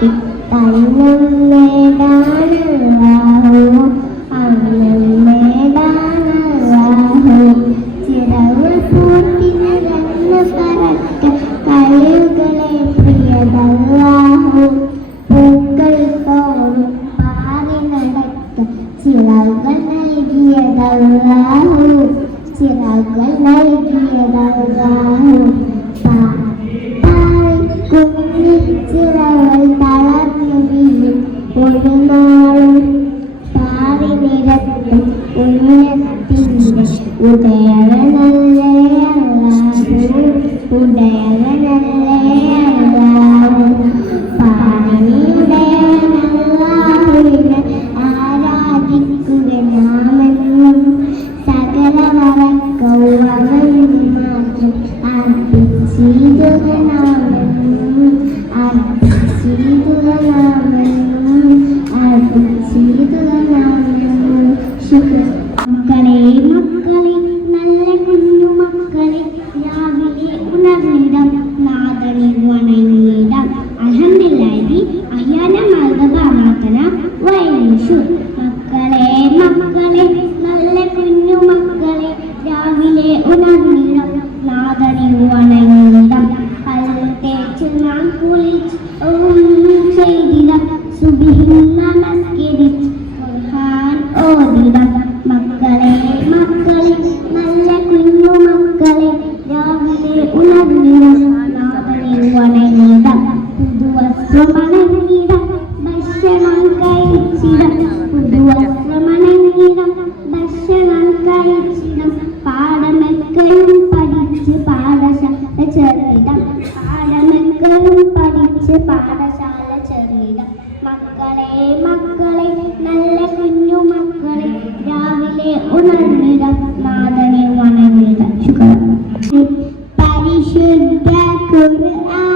đại lưng nghe đá lửa udara dan മക്കളെ മക്കളെ നല്ല കുഞ്ഞു മക്കളെ രാവിലെ ഉണർന്നിടം നാഥനെ പരിശുദ്ധ കുറാൻ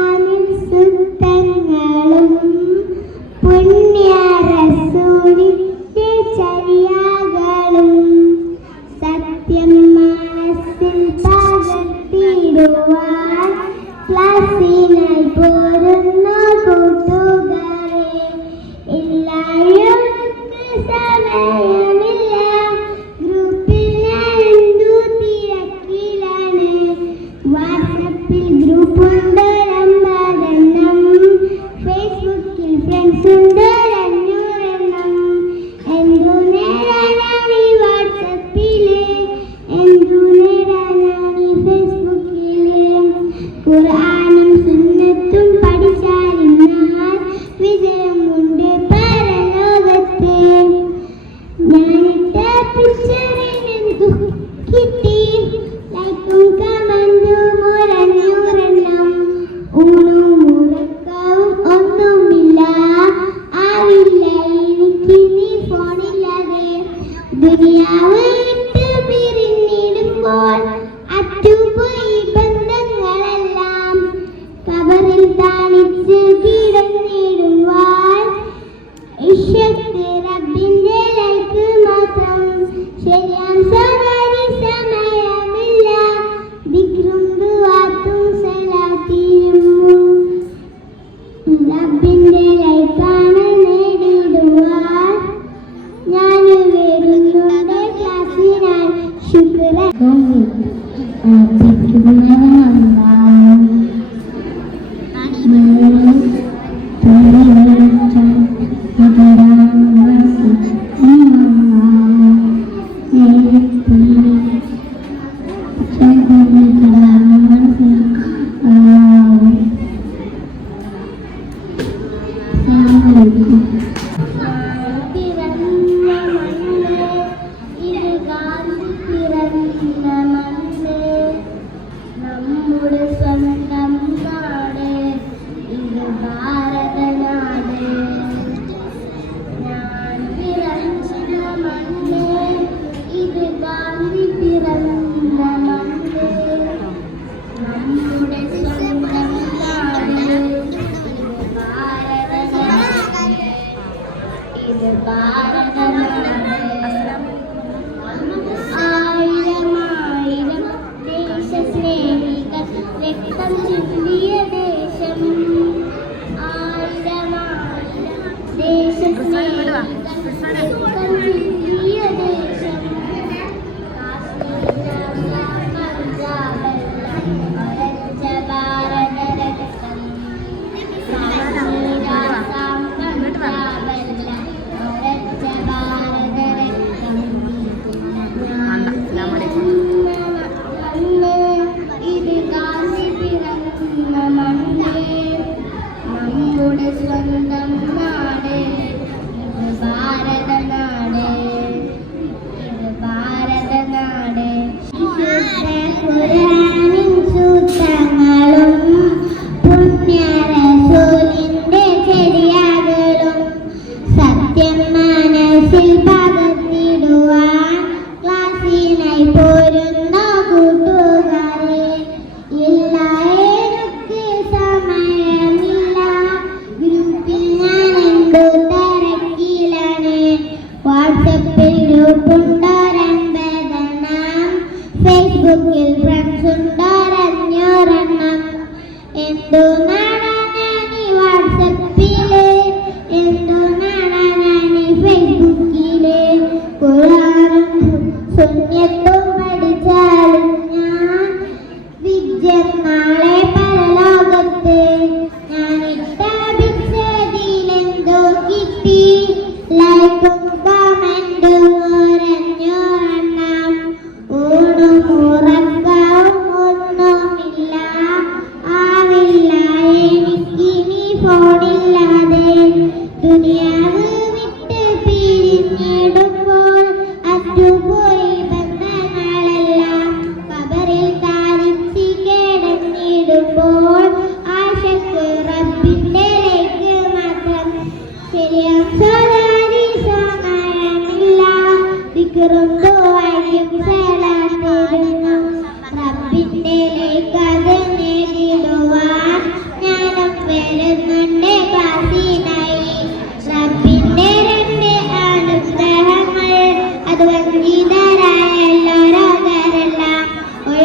Bye.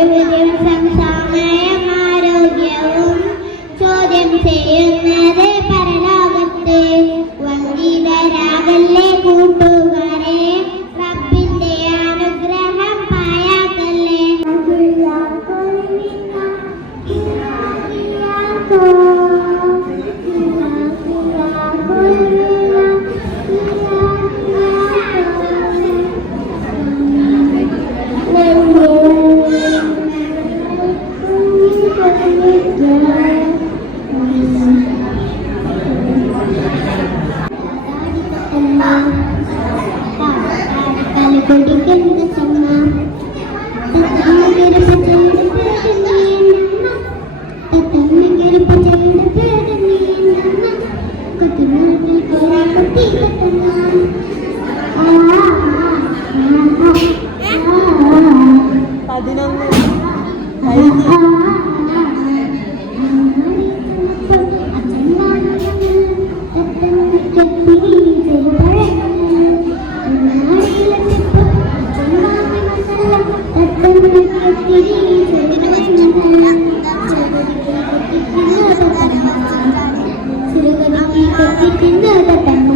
Yeah. बैठ के मुझे चलना तो मेरे से keep in the other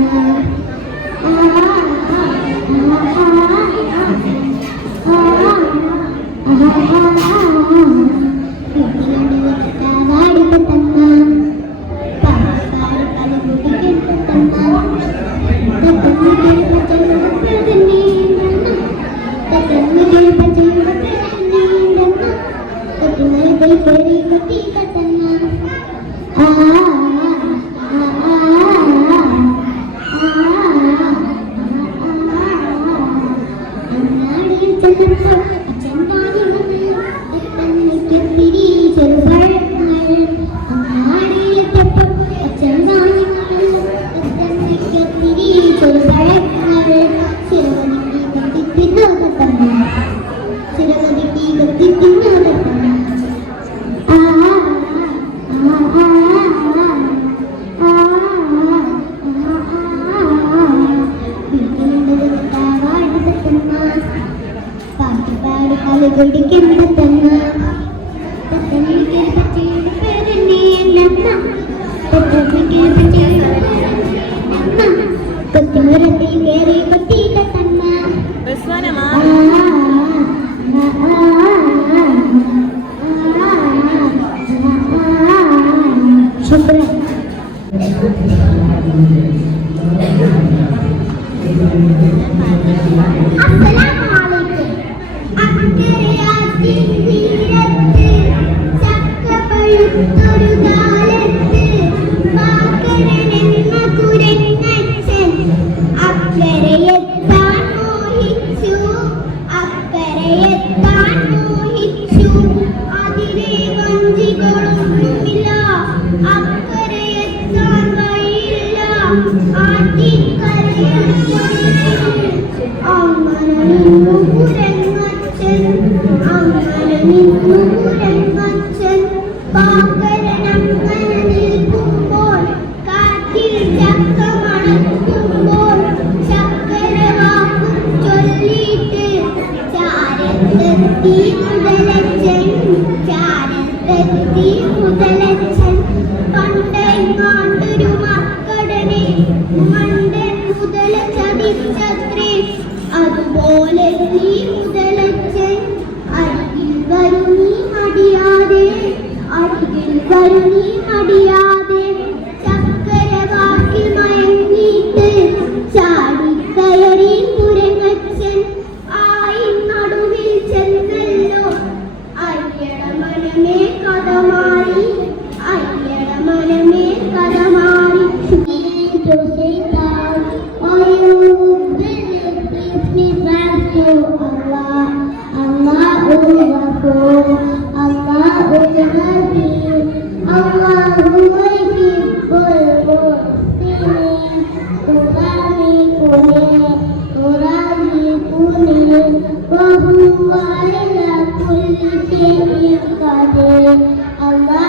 慢点嘛。nghĩ nó đi وهو على كل شيء قدير الله